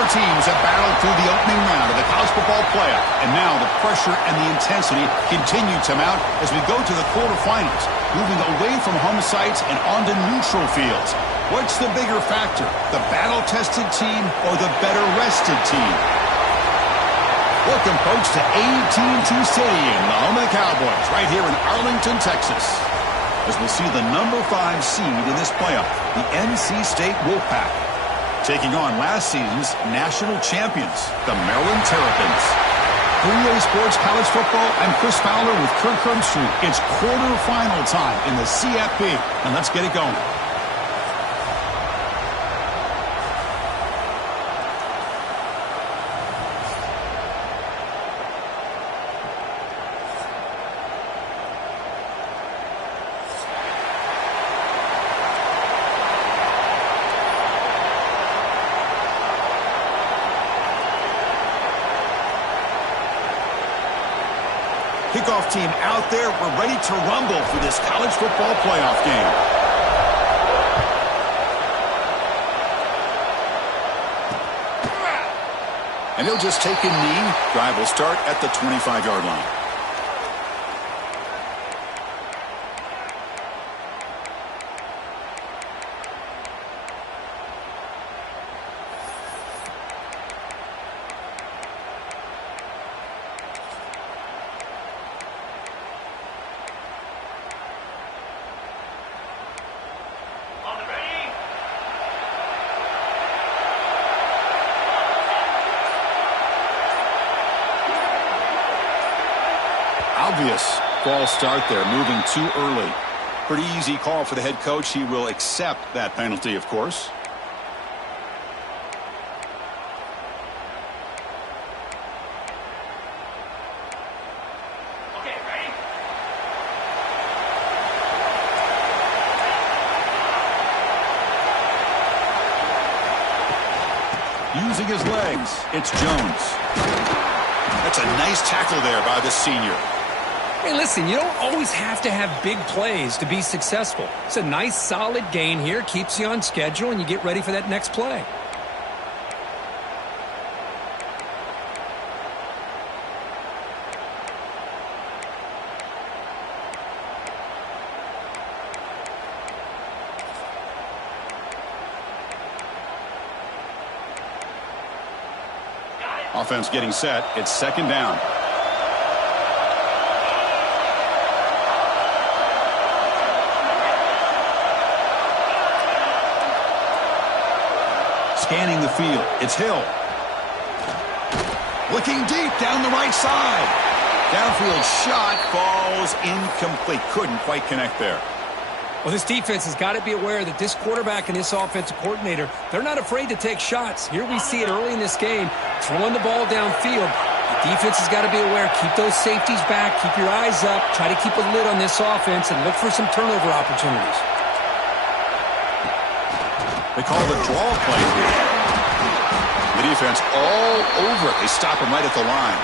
Four teams have battled through the opening round of the college football playoff, and now the pressure and the intensity continue to mount as we go to the quarterfinals, moving away from home sites and onto neutral fields. What's the bigger factor, the battle-tested team or the better-rested team? Welcome, folks, to AT&T Stadium, the home of the Cowboys, right here in Arlington, Texas, as we'll see the number 5 seed in this playoff, the NC State Wolfpack, taking on last season's national champions, the Maryland Terrapins. 3A Sports College Football, I'm Chris Fowler with Kirk Herbstreit. It's quarterfinal time in the CFP, and let's get it going. Kickoff team out there. We're ready to rumble for this college football playoff game. And he'll just take a knee. Drive will start at the 25-yard line. Obvious false start there, moving too early. Pretty easy call for the head coach. He will accept that penalty, of course. Okay, ready? Using his legs, it's Jones. That's a nice tackle there by the senior. Hey, listen, you don't always have to have big plays to be successful. It's a nice, solid gain here, keeps you on schedule, and you get ready for that next play. Offense getting set. It's second down. Scanning the field. It's Hill. Looking deep down the right side. Downfield shot falls incomplete. Couldn't quite connect there. Well, this defense has got to be aware that this quarterback and this offensive coordinator, they're not afraid to take shots. Here we see it early in this game, throwing the ball downfield. The defense has got to be aware. Keep those safeties back. Keep your eyes up. Try to keep a lid on this offense and look for some turnover opportunities. They call the draw play here. The defense all over it. They stop him right at the line.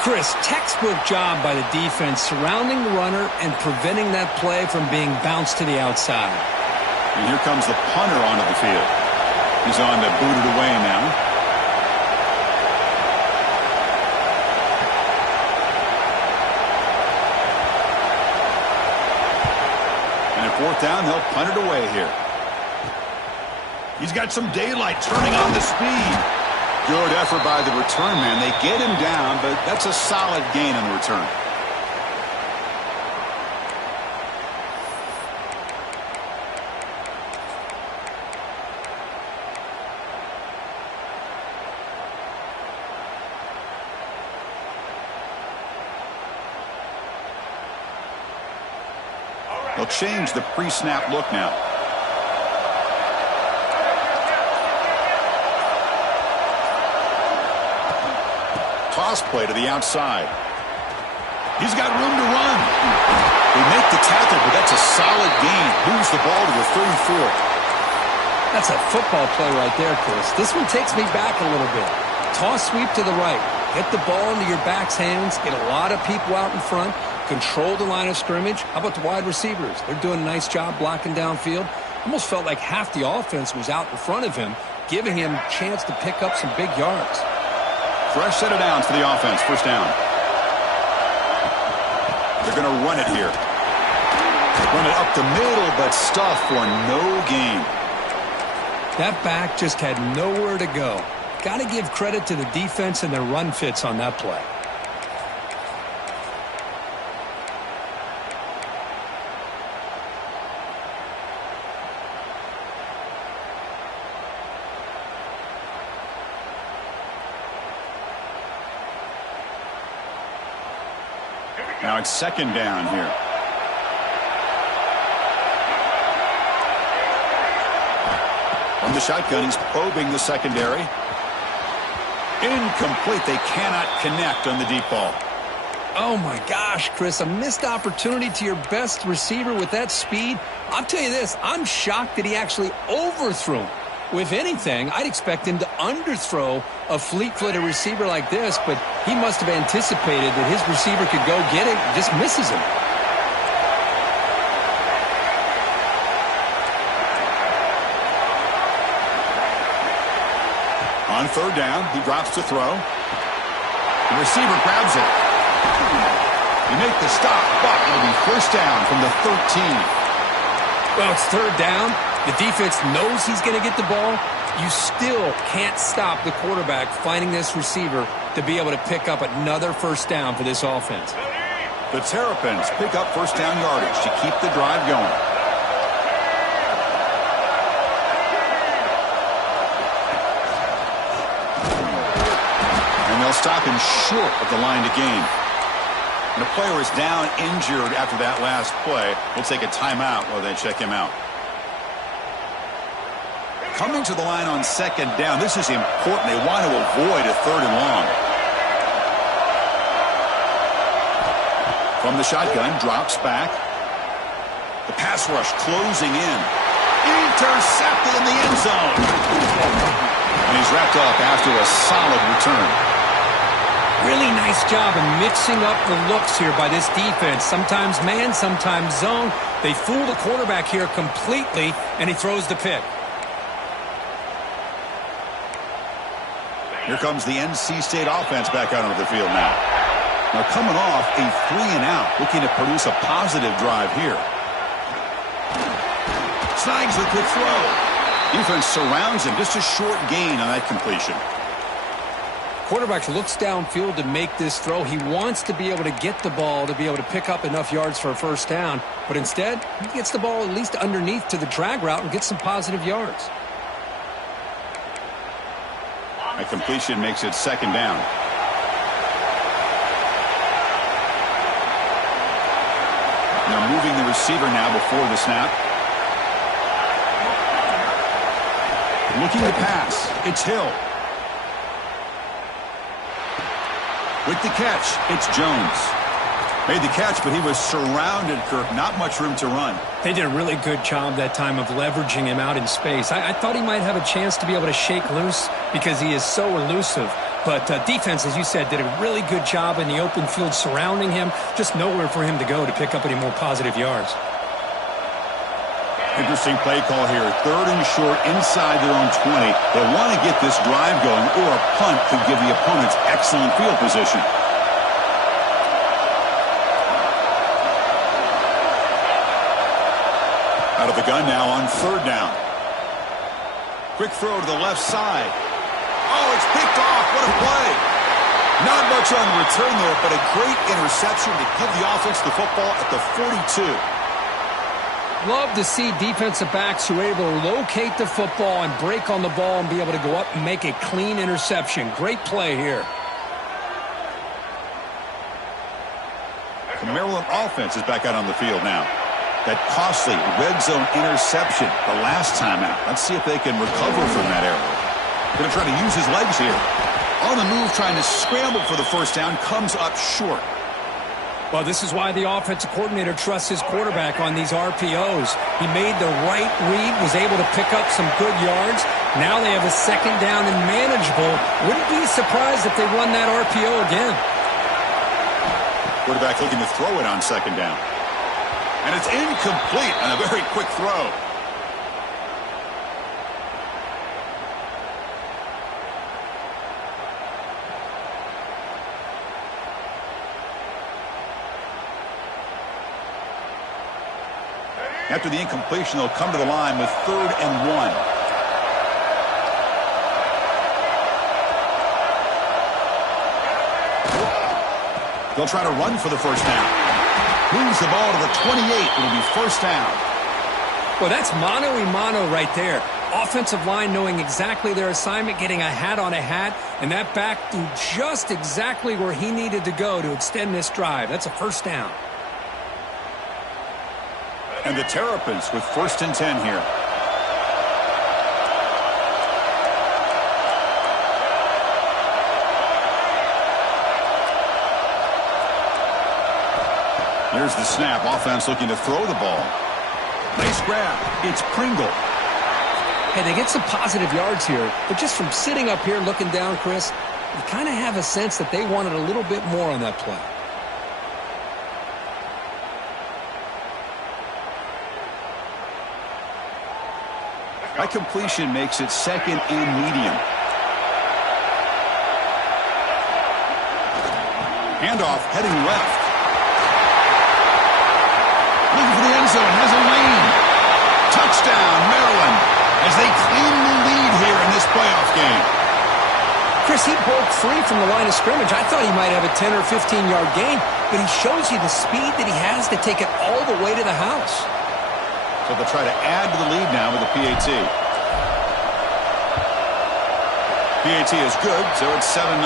Chris, textbook job by the defense surrounding the runner and preventing that play from being bounced to the outside. And here comes the punter onto the field. He's on to boot it away now. And at fourth down, they'll punt it away here. He's got some daylight turning on the speed. Good effort by the return man. They get him down, but that's a solid gain on the return. They'll change the pre-snap look now. Toss play to the outside. He's got room to run. They make the tackle, but that's a solid gain. Moves the ball to the 34. That's a football play right there, Chris. This one takes me back a little bit. Toss sweep to the right. Get the ball into your back's hands. Get a lot of people out in front. Control the line of scrimmage. How about the wide receivers? They're doing a nice job blocking downfield. Almost felt like half the offense was out in front of him. giving him a chance to pick up some big yards. Fresh set of downs for the offense. First down. They're going to run it here. Run it up the middle, but stuff for no gain. That back just had nowhere to go. Got to give credit to the defense and their run fits on that play. Now it's second down here. From the shotgun, he's probing the secondary. Incomplete. They cannot connect on the deep ball. Oh, my gosh, Chris, a missed opportunity to your best receiver with that speed. I'll tell you this, I'm shocked that he actually overthrew him. If anything, I'd expect him to underthrow a fleet-footed receiver like this, but he must have anticipated that his receiver could go get it and just misses him. On third down, he drops to throw. The receiver grabs it. You make the stop, but it'll be first down from the 13. Well, it's third down. The defense knows he's going to get the ball. You still can't stop the quarterback finding this receiver to be able to pick up another first down for this offense. The Terrapins pick up first down yardage to keep the drive going. And they'll stop him short of the line to gain. And the player is down injured after that last play. We'll take a timeout while they check him out. Coming to the line on second down, this is important. They want to avoid a third and long. From the shotgun, drops back. The pass rush closing in. Intercepted in the end zone. And he's wrapped up after a solid return. Really nice job of mixing up the looks here by this defense. Sometimes man, sometimes zone. They fool the quarterback here completely, and he throws the pick. Here comes the NC State offense back out onto the field now. Now coming off a 3-and-out, looking to produce a positive drive here. Snags the quick throw. Defense surrounds him. Just a short gain on that completion. Quarterback looks downfield to make this throw. He wants to be able to get the ball to be able to pick up enough yards for a first down. But instead, he gets the ball at least underneath to the drag route and gets some positive yards. That completion makes it second down. They're moving the receiver now before the snap. Looking to pass. It's Hill. With the catch, it's Jones. Made the catch, but he was surrounded, Kirk. Not much room to run. They did a really good job that time of leveraging him out in space. I thought he might have a chance to be able to shake loose because he is so elusive. But defense, as you said, did a really good job in the open field surrounding him. Just nowhere for him to go to pick up any more positive yards. Interesting play call here. Third and short inside their own 20. They want to get this drive going, or a punt could give the opponents excellent field position. Out of the gun now on third down. Quick throw to the left side. Oh, it's picked off. What a play. Not much on the return there, but a great interception to give the offense the football at the 42. Love to see defensive backs who are able to locate the football and break on the ball and be able to go up and make a clean interception. Great play here. The Maryland offense is back out on the field now. That costly red zone interception the last time out. Let's see if they can recover from that error. Going to try to use his legs here. On the move, trying to scramble for the first down, comes up short. Well, this is why the offensive coordinator trusts his quarterback on these RPOs. He made the right read, was able to pick up some good yards. Now they have a second down and manageable. Wouldn't be surprised if they run that RPO again. Quarterback looking to throw it on second down. And it's incomplete on a very quick throw. After the incompletion, they'll come to the line with 3rd and 1. They'll try to run for the first down. Moves the ball to the 28. It'll be first down. Well, that's mano-a-mano right there. Offensive line knowing exactly their assignment, getting a hat on a hat, and that back threw just exactly where he needed to go to extend this drive. That's a first down. And the Terrapins with 1st and 10 here. Here's the snap. Offense looking to throw the ball. Nice grab. It's Pringle. Hey, they get some positive yards here, but just from sitting up here looking down, Chris, you kind of have a sense that they wanted a little bit more on that play. That completion makes it 2nd and medium. Handoff heading left. Looking for the end zone. Has a lane. Touchdown, Maryland, as they claim the lead here in this playoff game. Chris, he broke free from the line of scrimmage. I thought he might have a 10 or 15-yard gain, but he shows you the speed that he has to take it all the way to the house. So they'll try to add to the lead now with a PAT. PAT is good, so it's 7-0.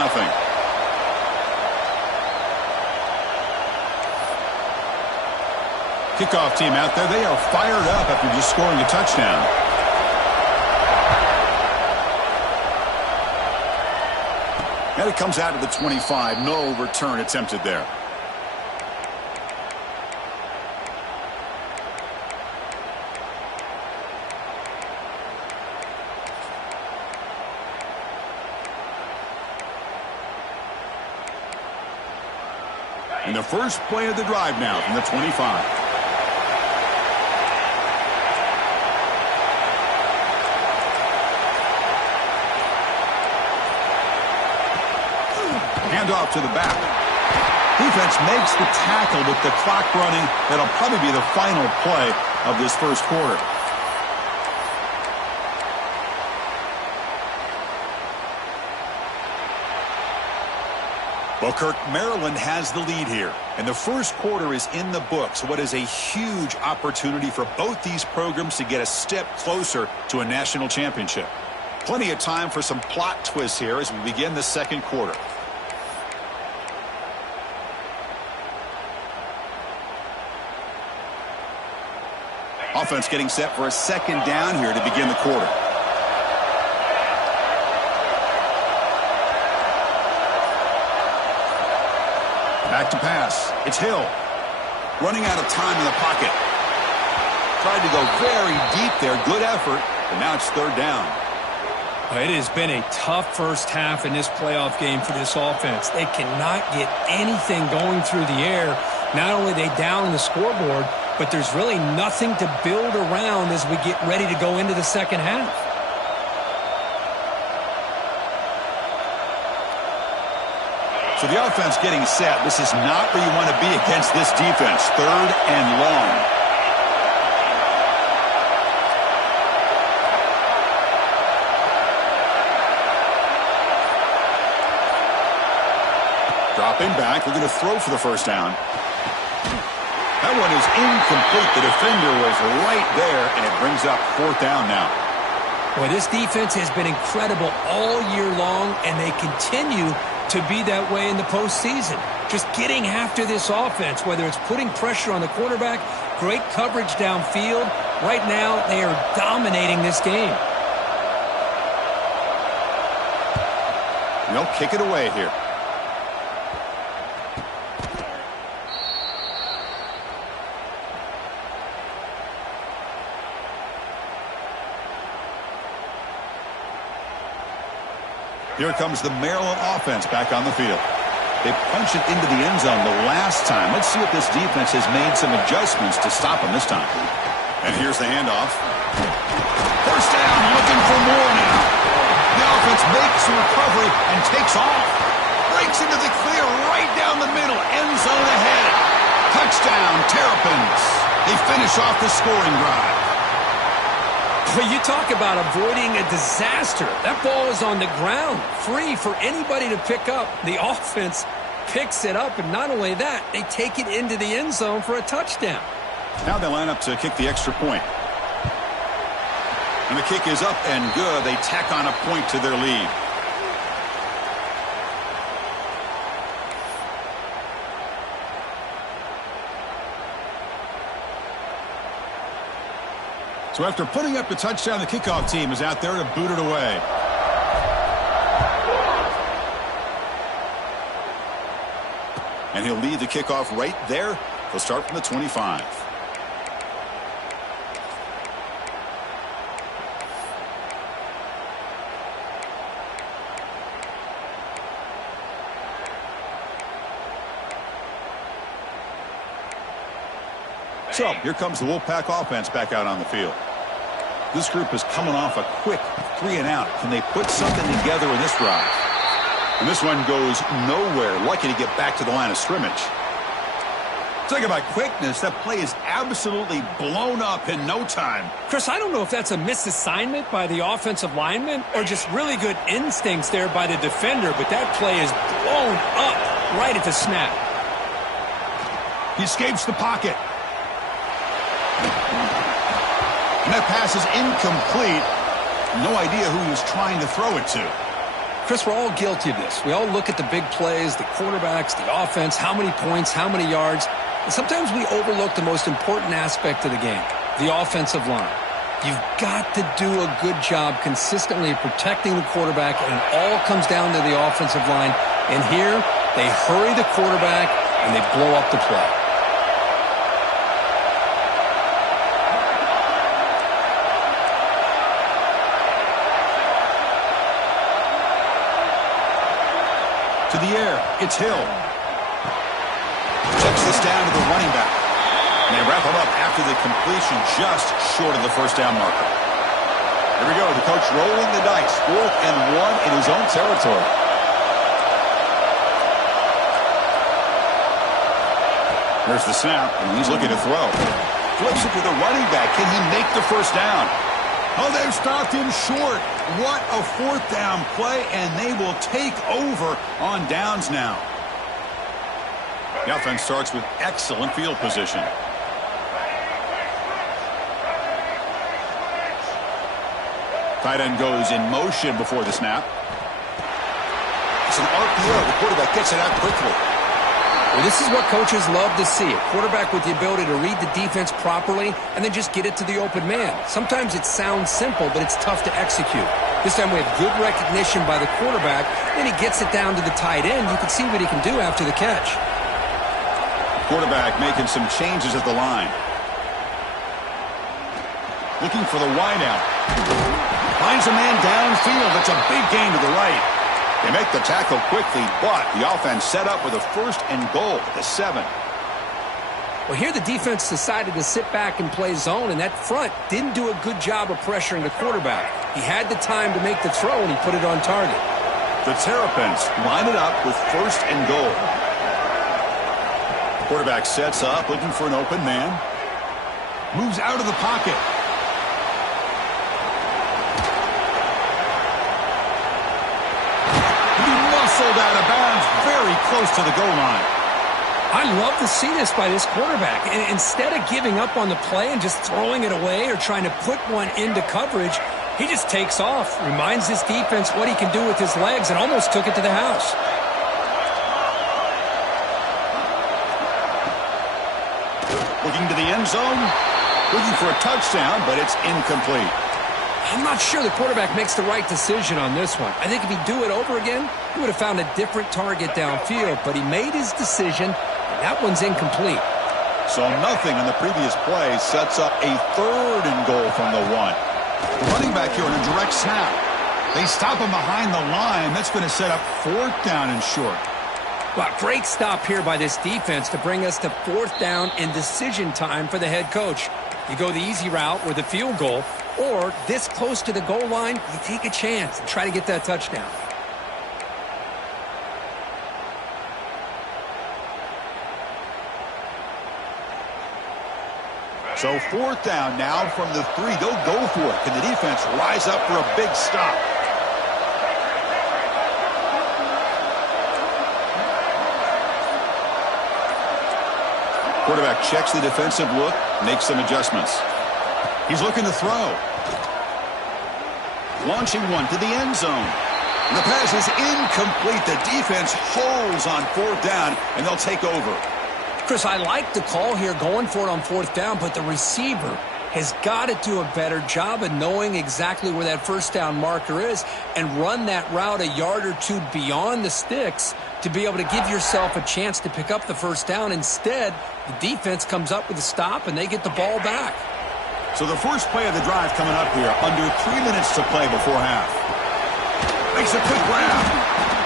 Kickoff team out there. They are fired up after just scoring a touchdown. And it comes out to the 25. No return attempted there. And the first play of the drive now from the 25. Handoff to the back. Defense makes the tackle with the clock running. That'll probably be the final play of this first quarter. Well, Kirk, Maryland has the lead here, and the first quarter is in the books. What is a huge opportunity for both these programs to get a step closer to a national championship. Plenty of time for some plot twists here as we begin the second quarter. Offense getting set for a second down here to begin the quarter. Back to pass. It's Hill. Running out of time in the pocket. Tried to go very deep there. Good effort. But now it's 3rd down. It has been a tough first half in this playoff game for this offense. They cannot get anything going through the air. Not only are they down in the scoreboard, but there's really nothing to build around as we get ready to go into the second half. So the offense getting set. This is not where you want to be against this defense. 3rd and long. Dropping back, looking to throw for the first down. That one is incomplete. The defender was right there, and it brings up 4th down now. Boy, this defense has been incredible all year long, and they continue to be that way in the postseason. Just getting after this offense, whether it's putting pressure on the quarterback, great coverage downfield. Right now, they are dominating this game. They'll kick it away here. Here comes the Maryland offense back on the field. They punched it into the end zone the last time. Let's see if this defense has made some adjustments to stop them this time. And here's the handoff. First down, looking for more now. The offense makes a recovery and takes off. Breaks into the clear right down the middle. End zone ahead. Touchdown, Terrapins. They finish off the scoring drive. Well, you talk about avoiding a disaster. That ball is on the ground, free for anybody to pick up. The offense picks it up, and not only that, they take it into the end zone for a touchdown. Now they line up to kick the extra point. And the kick is up and good. They tack on a point to their lead. So after putting up the touchdown, the kickoff team is out there to boot it away. And he'll lead the kickoff right there. He'll start from the 25. So here comes the Wolfpack offense back out on the field. This group is coming off a quick 3-and-out. Can they put something together in this drive? And this one goes nowhere. Lucky to get back to the line of scrimmage. Talk about quickness. That play is absolutely blown up in no time. Chris, I don't know if that's a misassignment by the offensive lineman or just really good instincts there by the defender, but that play is blown up right at the snap. He escapes the pocket. And that pass is incomplete. No idea who he was trying to throw it to. Chris, we're all guilty of this. We all look at the big plays, the quarterbacks, the offense, how many points, how many yards. And sometimes we overlook the most important aspect of the game, the offensive line. You've got to do a good job consistently protecting the quarterback, and it all comes down to the offensive line. And here, they hurry the quarterback, and they blow up the play. To the air, it's Hill. Checks this down to the running back. And they wrap him up after the completion just short of the first down marker. Here we go, the coach rolling the dice. 4th and 1 in his own territory. There's the snap, and he's looking to throw. Flips it to the running back. Can he make the first down? Oh, they've stopped him short. What a 4th down play, and they will take over on downs now. The offense starts with excellent field position. Tight end goes in motion before the snap. It's an RPO. The quarterback gets it out quickly. Well, this is what coaches love to see. A quarterback with the ability to read the defense properly and then just get it to the open man. Sometimes it sounds simple, but it's tough to execute. This time we have good recognition by the quarterback. Then he gets it down to the tight end. You can see what he can do after the catch. Quarterback making some changes at the line. Looking for the wideout. Finds a man downfield. That's a big gain to the right. They make the tackle quickly, but the offense set up with a 1st and goal at the 7. Well, here the defense decided to sit back and play zone, and that front didn't do a good job of pressuring the quarterback. He had the time to make the throw, and he put it on target. The Terps line it up with 1st and goal. Quarterback sets up, looking for an open man. Moves out of the pocket. Out of bounds, very close to the goal line. I love to see this by this quarterback. And instead of giving up on the play and just throwing it away or trying to put one into coverage, he just takes off, reminds his defense what he can do with his legs, and almost took it to the house. Looking to the end zone, looking for a touchdown, but it's incomplete. I'm not sure the quarterback makes the right decision on this one. I think if he'd do it over again, he would have found a different target downfield, but he made his decision, and that one's incomplete. So nothing on the previous play sets up a 3rd and goal from the 1. The running back here in a direct snap. They stop him behind the line. That's going to set up 4th down and short. Well, great stop here by this defense to bring us to 4th down and decision time for the head coach. You go the easy route with a field goal, or this close to the goal line, you take a chance and try to get that touchdown. So 4th down now from the 3. They'll go for it. Can the defense rise up for a big stop? Quarterback checks the defensive look, makes some adjustments. He's looking to throw. Launching one to the end zone. And the pass is incomplete. The defense holds on 4th down, and they'll take over. Chris, I like the call here going for it on 4th down, but the receiver has got to do a better job of knowing exactly where that 1st down marker is and run that route a yard or two beyond the sticks to be able to give yourself a chance to pick up the 1st down. Instead, the defense comes up with a stop, and they get the ball back. So the first play of the drive coming up here, under 3 minutes to play before half. Makes a quick grab.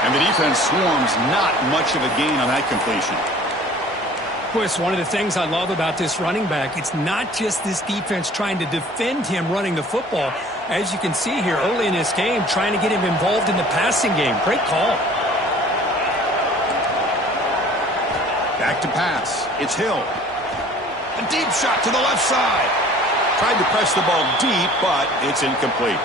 And the defense swarms, not much of a gain on that completion. Chris, one of the things I love about this running back, it's not just this defense trying to defend him running the football. As you can see here early in this game, trying to get him involved in the passing game. Great call. Back to pass. It's Hill. A deep shot to the left side. Tried to press the ball deep, but it's incomplete.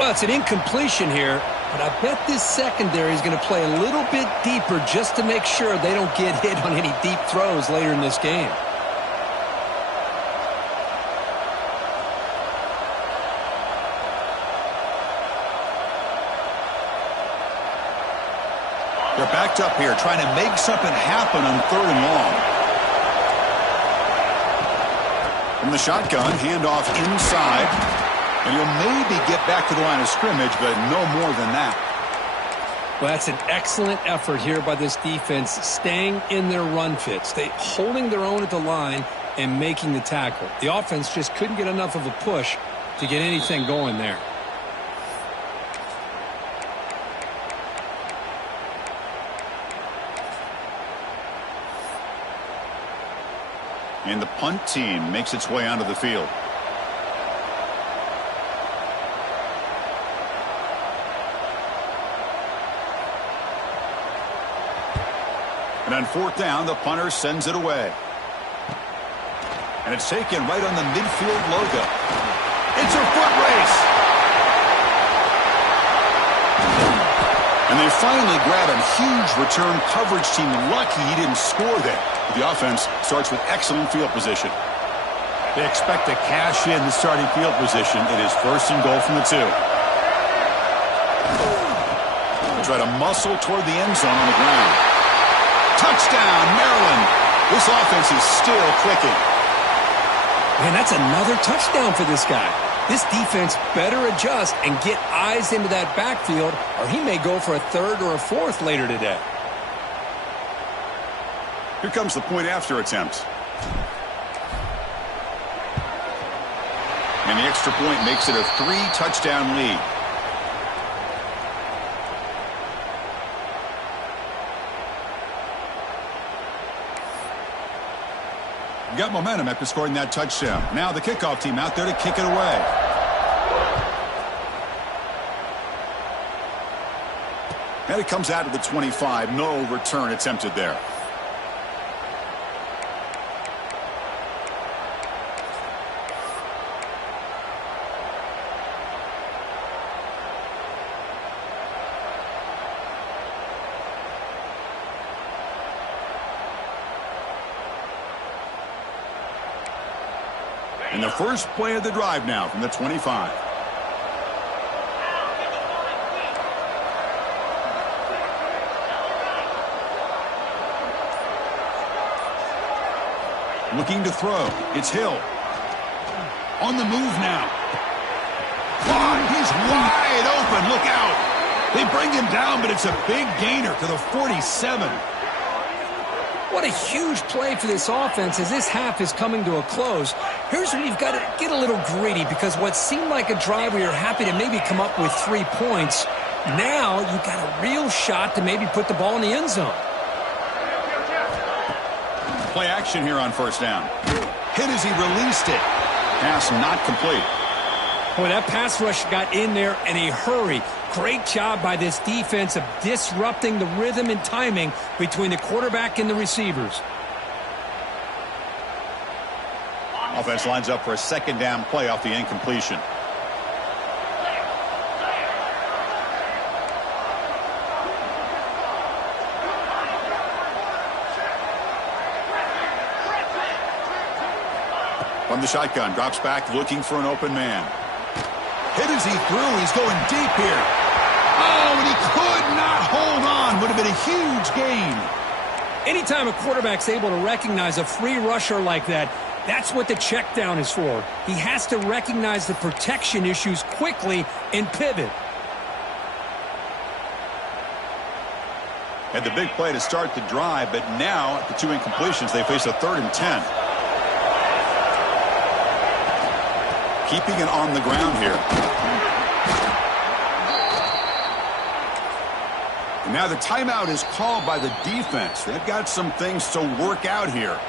Well, it's an incompletion here, but I bet this secondary is going to play a little bit deeper just to make sure they don't get hit on any deep throws later in this game. They're backed up here, trying to make something happen on 3rd and long. From the shotgun, handoff inside. And he'll maybe get back to the line of scrimmage, but no more than that. Well, that's an excellent effort here by this defense, staying in their run fit, holding their own at the line and making the tackle. The offense just couldn't get enough of a push to get anything going there. And the punt team makes its way onto the field. And on 4th down, the punter sends it away. And it's taken right on the midfield logo. It's a foot race. And they finally grab a huge return coverage team. Lucky he didn't score there. The offense starts with excellent field position. They expect to cash in the starting field position. It is 1st and goal from the 2. They try to muscle toward the end zone on the ground. Touchdown, Maryland. This offense is still clicking. Man, that's another touchdown for this guy. This defense better adjust and get eyes into that backfield, or he may go for a 3rd or a 4th later today. Here comes the point after attempt. And the extra point makes it a 3-touchdown lead. Got momentum after scoring that touchdown. Now the kickoff team out there to kick it away. And it comes out of the 25. No return attempted there. And the first play of the drive now from the 25. Looking to throw. It's Hill. On the move now. He's wide open. Look out. They bring him down, but it's a big gainer to the 47. What a huge play for this offense as this half is coming to a close. Here's where you've got to get a little greedy, because what seemed like a drive where you're happy to maybe come up with 3 points, now you've got a real shot to maybe put the ball in the end zone. Play action here on 1st down. Hit as he released it. Pass not complete. Boy, that pass rush got in there in a hurry. Great job by this defense of disrupting the rhythm and timing between the quarterback and the receivers. Offense lines up for a second down play off the incompletion. From the shotgun, drops back looking for an open man. Hit as he threw. He's going deep here. Oh, and he could not hold on. Would have been a huge gain. Anytime a quarterback's able to recognize a free rusher like that, that's what the check down is for. He has to recognize the protection issues quickly and pivot. Had the big play to start the drive, but now at the 2 incompletions, they face a 3rd and 10. Keeping it on the ground here. And now the timeout is called by the defense. They've got some things to work out here.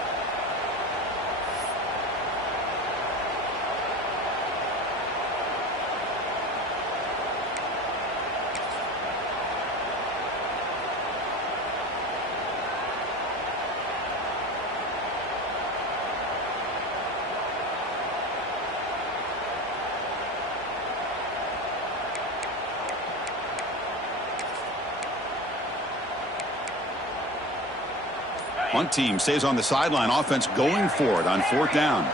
One team stays on the sideline. Offense going for it on 4th down.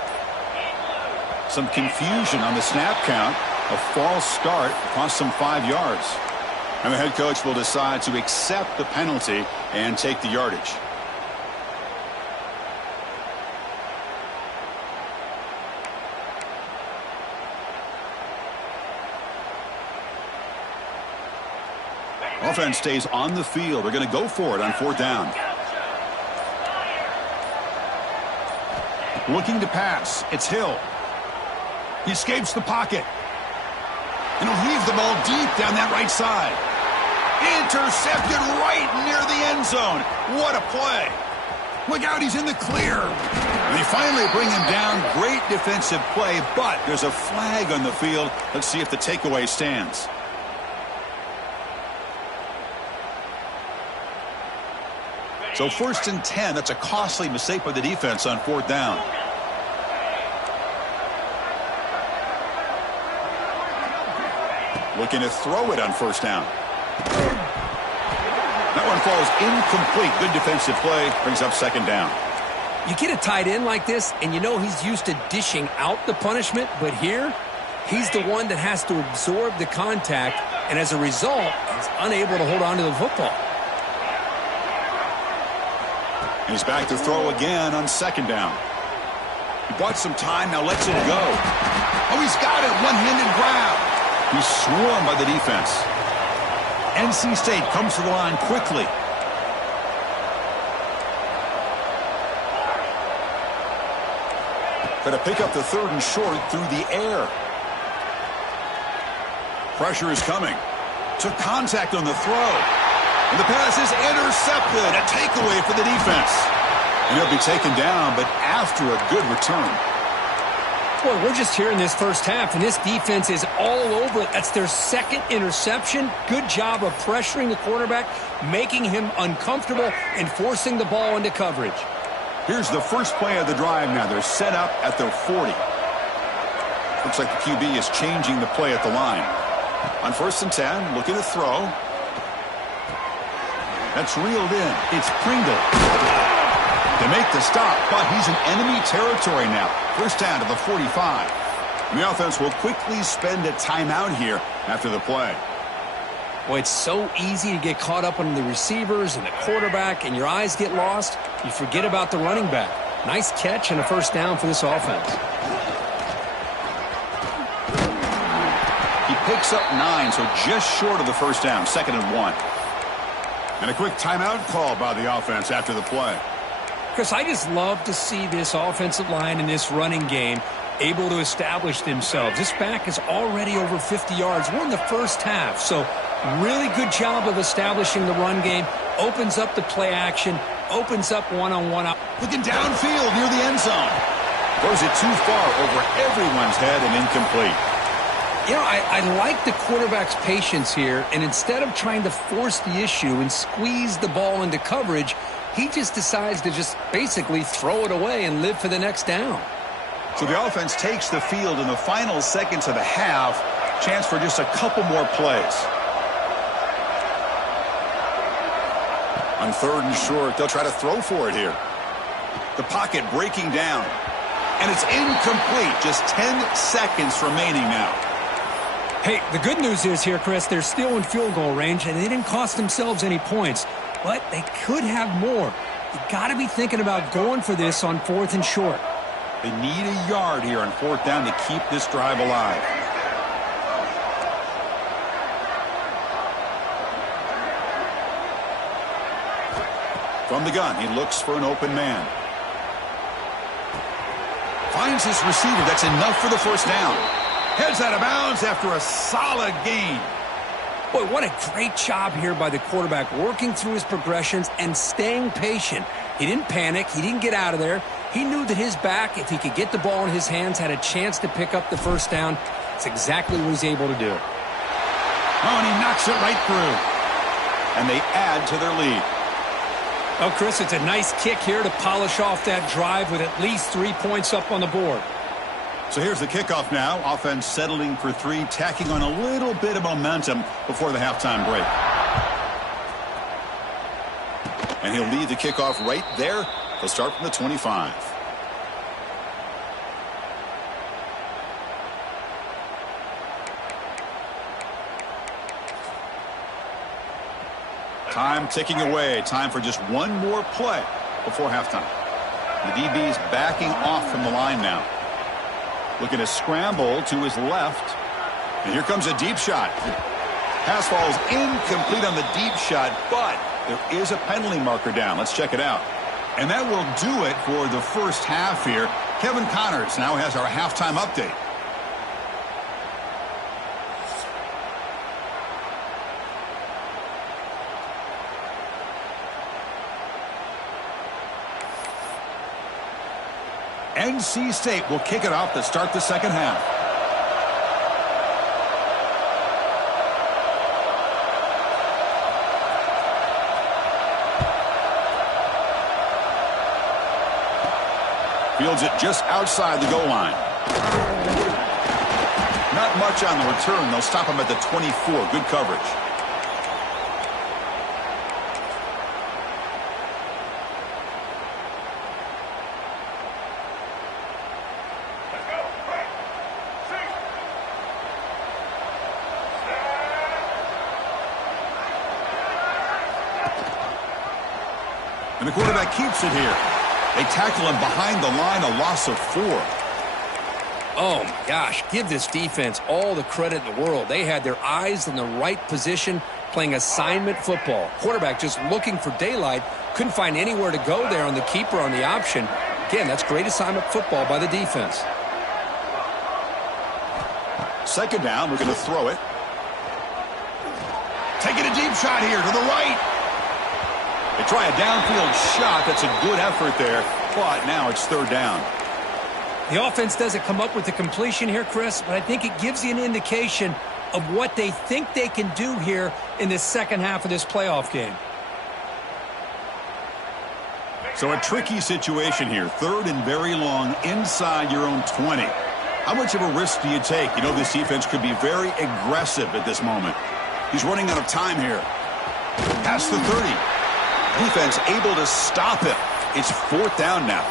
Some confusion on the snap count. A false start cost some 5 yards. And the head coach will decide to accept the penalty and take the yardage. Offense stays on the field. They're going to go for it on 4th down. Looking to pass. It's Hill. He escapes the pocket. And he'll heave the ball deep down that right side. Intercepted right near the end zone. What a play. Look out, he's in the clear. And they finally bring him down. Great defensive play, but there's a flag on the field. Let's see if the takeaway stands. So 1st and 10. That's a costly mistake by the defense on 4th down. Looking to throw it on 1st down. That one falls incomplete. Good defensive play. Brings up 2nd down. You get a tight end like this, and you know he's used to dishing out the punishment, but here, he's the one that has to absorb the contact, and as a result, he's unable to hold on to the football. He's back to throw again on 2nd down. He bought some time, now lets it go. Oh, he's got it. One-handed grab. He's swarmed by the defense. NC State comes to the line quickly. Going to pick up the 3rd and short through the air. Pressure is coming. Took contact on the throw. And the pass is intercepted. A takeaway for the defense. And he'll be taken down, but after a good return. Boy, we're just here in this first half, and this defense is all over it. That's their 2nd interception. Good job of pressuring the quarterback, making him uncomfortable, and forcing the ball into coverage. Here's the first play of the drive now. They're set up at their 40. Looks like the QB is changing the play at the line. On 1st and 10, looking to throw. That's reeled in. It's Pringle. To make the stop, but he's in enemy territory now. 1st down to the 45. And the offense will quickly spend a timeout here after the play. Boy, it's so easy to get caught up on the receivers and the quarterback, and your eyes get lost. You forget about the running back. Nice catch and a 1st down for this offense. He picks up 9, so just short of the 1st down. 2nd and 1. And a quick timeout call by the offense after the play. Chris, I just love to see this offensive line in this running game able to establish themselves. This back is already over 50 yards. We're in the first half, so really good job of establishing the run game. Opens up the play action, opens up one-on-one. Looking downfield near the end zone. Throws it too far over everyone's head and incomplete. You know, I like the quarterback's patience here, and instead of trying to force the issue and squeeze the ball into coverage, he just decides to just basically throw it away and live for the next down. So the offense takes the field in the final seconds of the half. Chance for just a couple more plays. On 3rd and short, they'll try to throw for it here. The pocket breaking down. And it's incomplete. Just 10 seconds remaining now. Hey, the good news is here, Chris, they're still in field goal range, and they didn't cost themselves any points. But they could have more. You got to be thinking about going for this on 4th and short. They need a yard here on 4th down to keep this drive alive. From the gun, he looks for an open man. Finds his receiver. That's enough for the first down. Heads out of bounds after a solid gain. Boy, what a great job here by the quarterback, working through his progressions and staying patient. He didn't panic. He didn't get out of there. He knew that his back, if he could get the ball in his hands, had a chance to pick up the first down. It's exactly what he's able to do. Oh, and he knocks it right through. And they add to their lead. Oh, Chris, it's a nice kick here to polish off that drive with at least 3 points up on the board. So here's the kickoff now. Offense settling for 3, tacking on a little bit of momentum before the halftime break. And he'll lead the kickoff right there. He'll start from the 25. Time ticking away. Time for just one more play before halftime. The DB's backing off from the line now. Looking to scramble to his left. And here comes a deep shot. Pass falls incomplete on the deep shot, but there is a penalty marker down. Let's check it out. And that will do it for the first half here. Kevin Connors now has our halftime update. NC State will kick it off to start the second half. Fields it just outside the goal line. Not much on the return. They'll stop him at the 24. Good coverage. And the quarterback keeps it here. They tackle him behind the line, a loss of 4. Oh, my gosh. Give this defense all the credit in the world. They had their eyes in the right position, playing assignment football. Quarterback just looking for daylight. Couldn't find anywhere to go there on the keeper on the option. Again, that's great assignment football by the defense. Second down, we're going to throw it. Taking a deep shot here to the right. They try a downfield shot. That's a good effort there, but now it's third down. The offense doesn't come up with the completion here, Chris, but I think it gives you an indication of what they think they can do here in the second half of this playoff game. So a tricky situation here. Third and very long inside your own 20. How much of a risk do you take? You know this defense could be very aggressive at this moment. He's running out of time here. Past the 30. Defense able to stop him. It's fourth down now.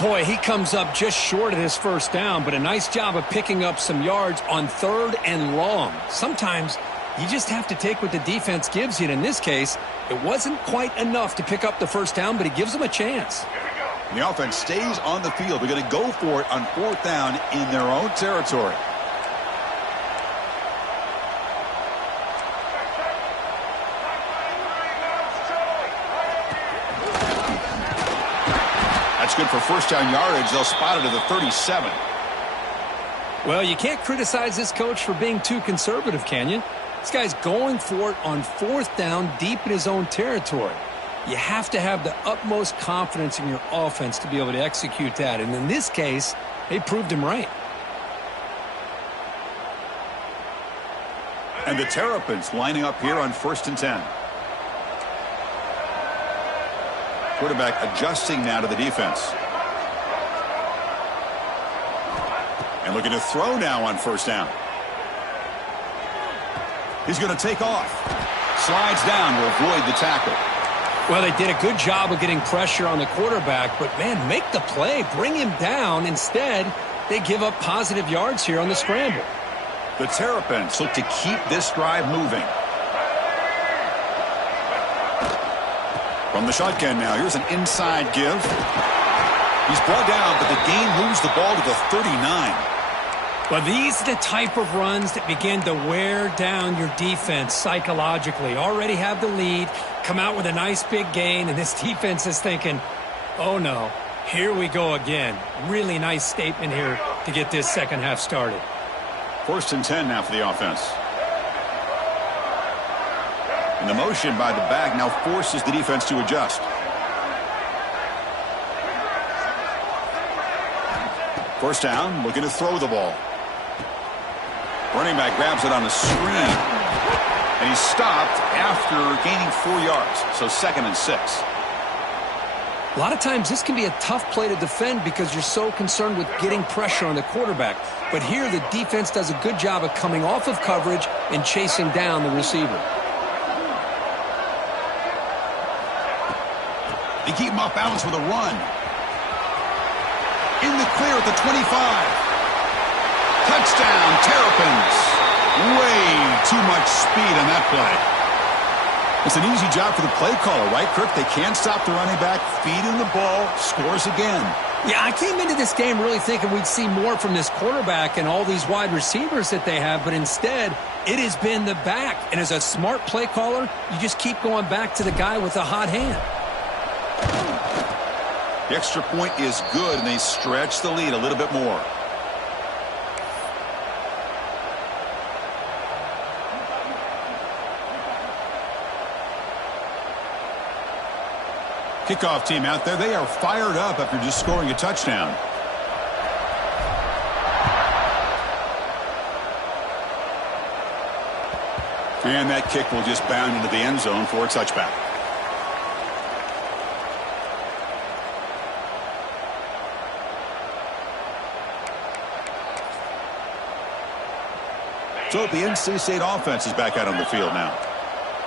Boy, he comes up just short of his first down, but a nice job of picking up some yards on 3rd and long. Sometimes you just have to take what the defense gives you. And in this case, it wasn't quite enough to pick up the first down, but it gives them a chance. And the offense stays on the field. They're going to go for it on 4th down in their own territory. That's good for first down yardage. They'll spot it at the 37. Well, you can't criticize this coach for being too conservative, can you? This guy's going for it on 4th down deep in his own territory. You have to have the utmost confidence in your offense to be able to execute that. And in this case, they proved him right. And the Terrapins lining up here on 1st and 10. Quarterback adjusting now to the defense. And looking to throw now on first down. He's going to take off. Slides down to avoid the tackle. Well, they did a good job of getting pressure on the quarterback, but, man, make the play. Bring him down. Instead, they give up positive yards here on the scramble. The Terps look to keep this drive moving. From the shotgun now, here's an inside give. He's brought down, but the gain moves the ball to the 39. Well, these are the type of runs that begin to wear down your defense psychologically. Already have the lead, come out with a nice big gain, and this defense is thinking, oh no, here we go again. Really nice statement here to get this second half started. 1st and 10 now for the offense. And the motion by the back now forces the defense to adjust. First down, looking to throw the ball. Running back grabs it on a screen. And he's stopped after gaining 4 yards. So 2nd and 6. A lot of times this can be a tough play to defend because you're so concerned with getting pressure on the quarterback. But here the defense does a good job of coming off of coverage and chasing down the receiver. They keep him off balance with a run. In the clear at the 25. Touchdown, Terrapins. Way too much speed on that play. It's an easy job for the play caller, right, Kirk? They can't stop the running back, feed him the ball, scores again. Yeah, I came into this game really thinking we'd see more from this quarterback and all these wide receivers that they have, but instead, it has been the back. And as a smart play caller, you just keep going back to the guy with the hot hand. The extra point is good, and they stretch the lead a little bit more. Kickoff team out there, they are fired up after just scoring a touchdown. And that kick will just bound into the end zone for a touchback. So the NC State offense is back out on the field now.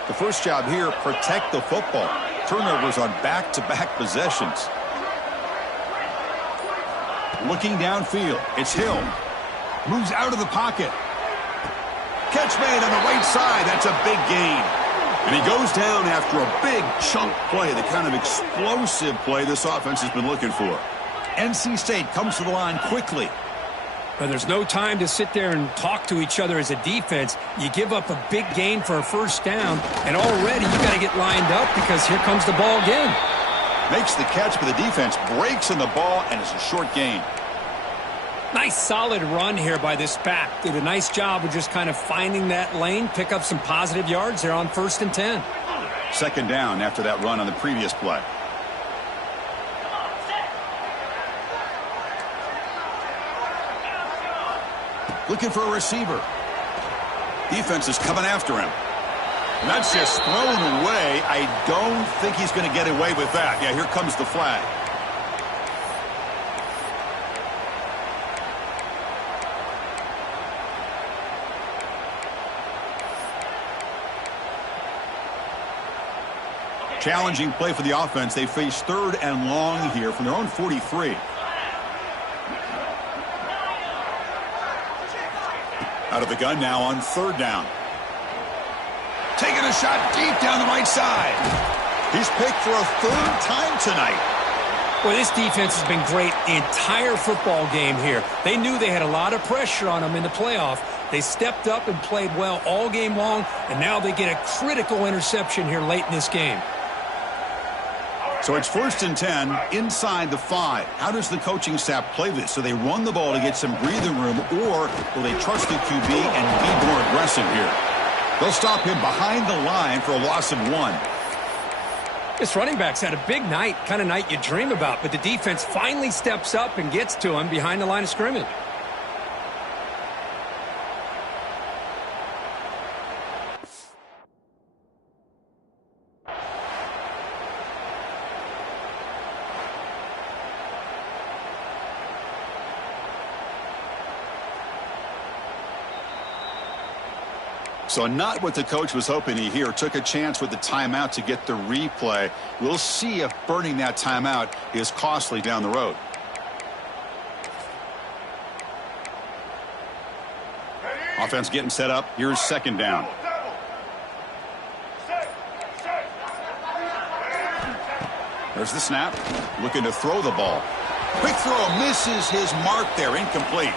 The first job here, protect the football. Turnovers on back-to-back possessions. Looking downfield, it's Hill. Moves out of the pocket. Catch made on the right side. That's a big gain. And he goes down after a big chunk play, the kind of explosive play this offense has been looking for. NC State comes to the line quickly. But there's no time to sit there and talk to each other as a defense. You give up a big gain for a first down, and already you got to get lined up because here comes the ball again. Makes the catch, but the defense breaks in the ball, and it's a short gain. Nice solid run here by this back. Did a nice job of just kind of finding that lane, pick up some positive yards there on 1st and 10. 2nd down after that run on the previous play. Looking for a receiver. Defense is coming after him. And that's just thrown away. I don't think he's going to get away with that. Yeah, here comes the flag. Challenging play for the offense. They face 3rd and long here from their own 43. Out of the gun now on 3rd down. Taking a shot deep down the right side. He's picked for a 3rd time tonight. Well, this defense has been great the entire football game here. They knew they had a lot of pressure on them in the playoff. They stepped up and played well all game long, and now they get a critical interception here late in this game. So it's 1st and 10 inside the 5. How does the coaching staff play this? So they run the ball to get some breathing room, or will they trust the QB and be more aggressive here? They'll stop him behind the line for a loss of 1. This running back's had a big night, kind of night you dream about, but the defense finally steps up and gets to him behind the line of scrimmage. So not what the coach was hoping to hear. Took a chance with the timeout to get the replay. We'll see if burning that timeout is costly down the road. Offense getting set up. Here's second down. There's the snap. Looking to throw the ball. Quick throw. Misses his mark there. Incomplete.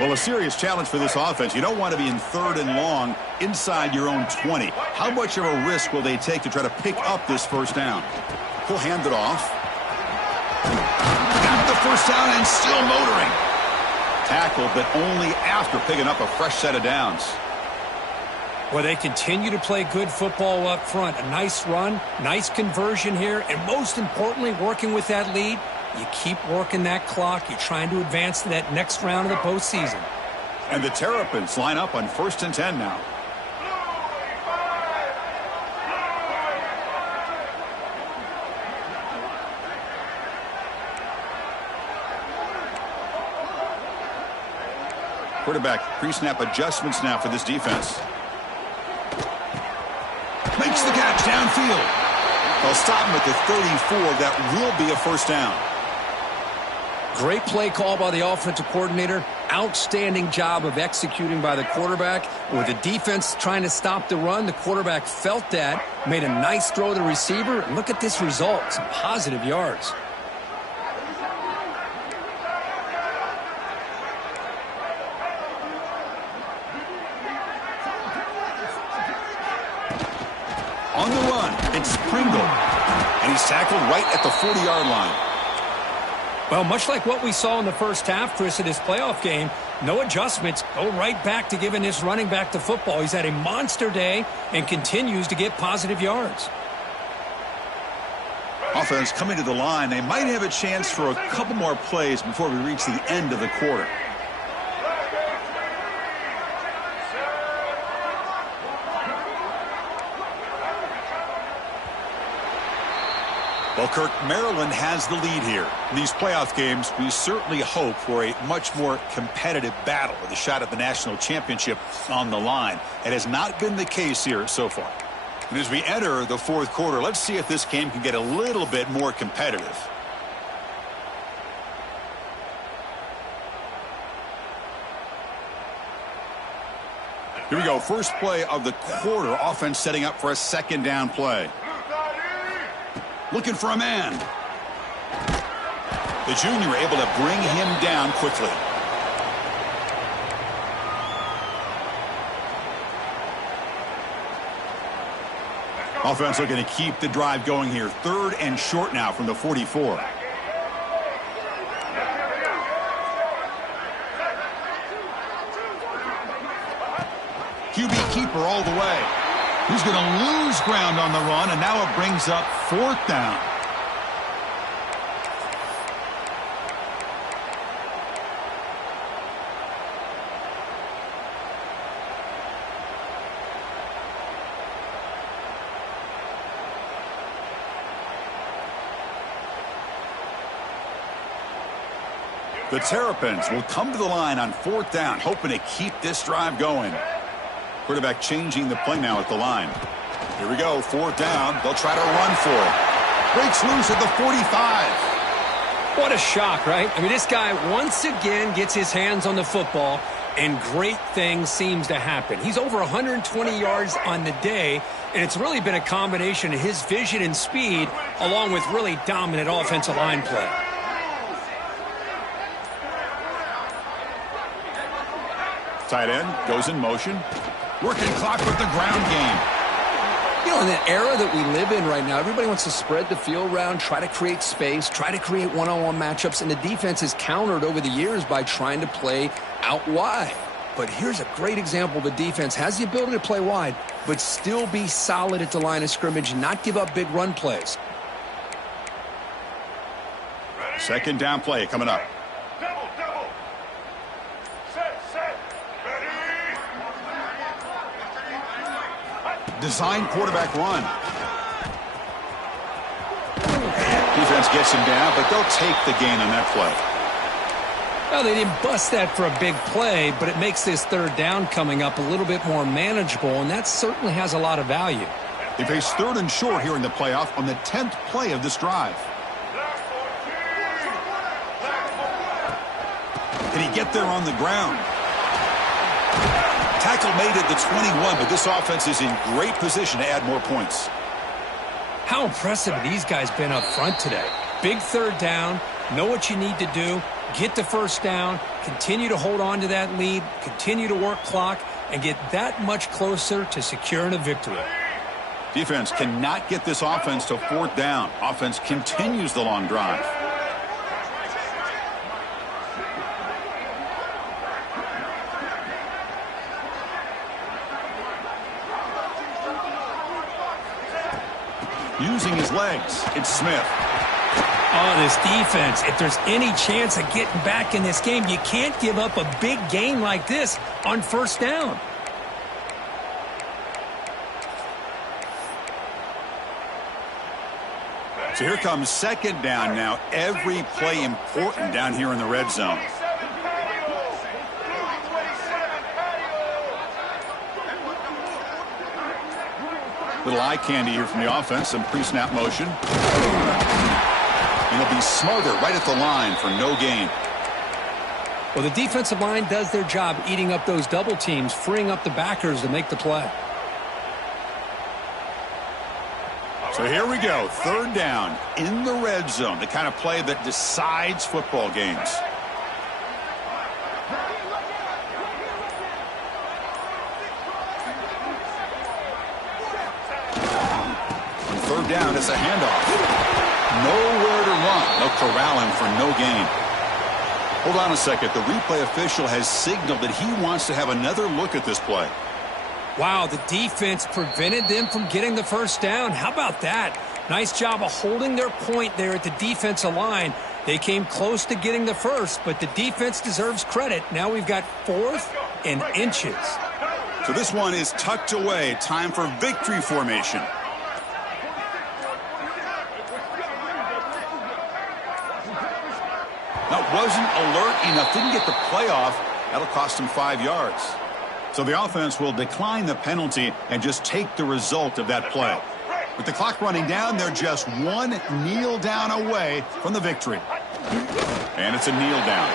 Well, a serious challenge for this offense. You don't want to be in third and long inside your own 20. How much of a risk will they take to try to pick up this first down? He'll hand it off. Got the first down and still motoring. Tackled, but only after picking up a fresh set of downs. Well, they continue to play good football up front. A nice run, nice conversion here, and most importantly, working with that lead. You keep working that clock. You're trying to advance to that next round of the postseason. And the Terrapins line up on 1st and 10 now. Quarterback pre-snap adjustments now for this defense. Makes the catch downfield. They'll stop him at the 34. That will be a first down. Great play call by the offensive coordinator. Outstanding job of executing by the quarterback. With the defense trying to stop the run, the quarterback felt that, made a nice throw to the receiver. And look at this result, some positive yards. On the run, it's Pringle. And he's tackled right at the 40-yard line. Well, much like what we saw in the first half, Chris, of this playoff game, no adjustments. Go right back to giving this running back to football. He's had a monster day and continues to get positive yards. Offense coming to the line. They might have a chance for a couple more plays before we reach the end of the quarter. Well, Kirk, Maryland has the lead here. In these playoff games, we certainly hope for a much more competitive battle with a shot at the national championship on the line. It has not been the case here so far. And as we enter the fourth quarter, let's see if this game can get a little bit more competitive. Here we go. First play of the quarter. Offense setting up for a second down play. Looking for a man. The junior able to bring him down quickly. Offense looking to keep the drive going here. 3rd and short now from the 44. QB keeper all the way. He's going to lose ground on the run, and now it brings up 4th down. The Terrapins will come to the line on 4th down, hoping to keep this drive going. Quarterback changing the play now at the line. Here we go, 4th down. They'll try to run for it. Breaks loose at the 45. What a shock, right? I mean, this guy once again gets his hands on the football, and great things seems to happen. He's over 120 yards on the day, and it's really been a combination of his vision and speed, along with really dominant offensive line play. Tight end goes in motion. Working clock with the ground game. You know, in the era that we live in right now, everybody wants to spread the field around, try to create space, try to create one-on-one matchups, and the defense has countered over the years by trying to play out wide. But here's a great example. The defense has the ability to play wide, but still be solid at the line of scrimmage and not give up big run plays. Second down play coming up. Design quarterback run. He defense gets him down, but they'll take the gain on that play. Well, they didn't bust that for a big play, but it makes this third down coming up a little bit more manageable, and that certainly has a lot of value. They face 3rd and short here in the playoff on the 10th play of this drive. Can he get there on the ground? Tackle made at the 21, but this offense is in great position to add more points. How impressive have these guys been up front today? Big third down, know what you need to do, get the first down, continue to hold on to that lead, continue to work clock, and get that much closer to securing a victory. Defense cannot get this offense to 4th down. Offense continues the long drive. Using his legs, it's Smith. Oh, this defense, if there's any chance of getting back in this game, you can't give up a big gain like this on first down. So here comes 2nd down now. Every play important down here in the red zone. Little eye candy here from the offense. Some pre-snap motion. And it'll be Smother right at the line for no gain. Well, the defensive line does their job eating up those double teams, freeing up the backers to make the play. So here we go. 3rd down in the red zone. The kind of play that decides football games. On 3rd down, it's a handoff. Nowhere to run. They'll corral him for no gain. Hold on a second. The replay official has signaled that he wants to have another look at this play. Wow, the defense prevented them from getting the first down. How about that? Nice job of holding their point there at the defensive line. They came close to getting the first, but the defense deserves credit. Now we've got 4th and inches. So this one is tucked away. Time for victory formation. That wasn't alert enough. Didn't get the play off. That'll cost him 5 yards. So the offense will decline the penalty and just take the result of that play. With the clock running down, they're just one kneel down away from the victory. And it's a kneel down.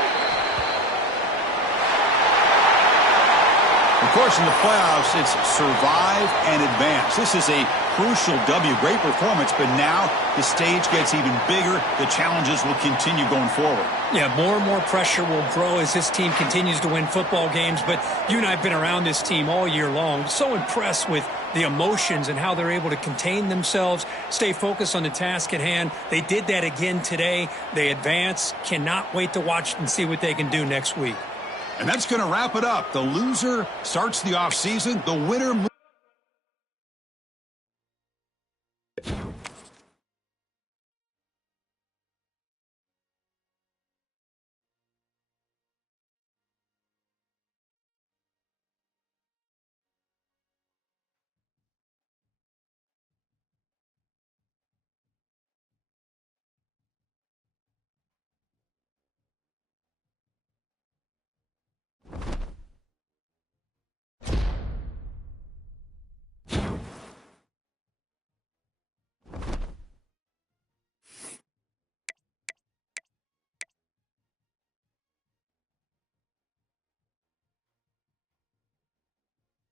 Of course, in the playoffs, it's survive and advance. This is a crucial W. Great performance, but now the stage gets even bigger. The challenges will continue going forward. Yeah, more and more pressure will grow as this team continues to win football games. But you and I have been around this team all year long. So impressed with the emotions and how they're able to contain themselves, stay focused on the task at hand. They did that again today. They advance. Cannot wait to watch and see what they can do next week. And that's going to wrap it up. The loser starts the offseason. The winner moves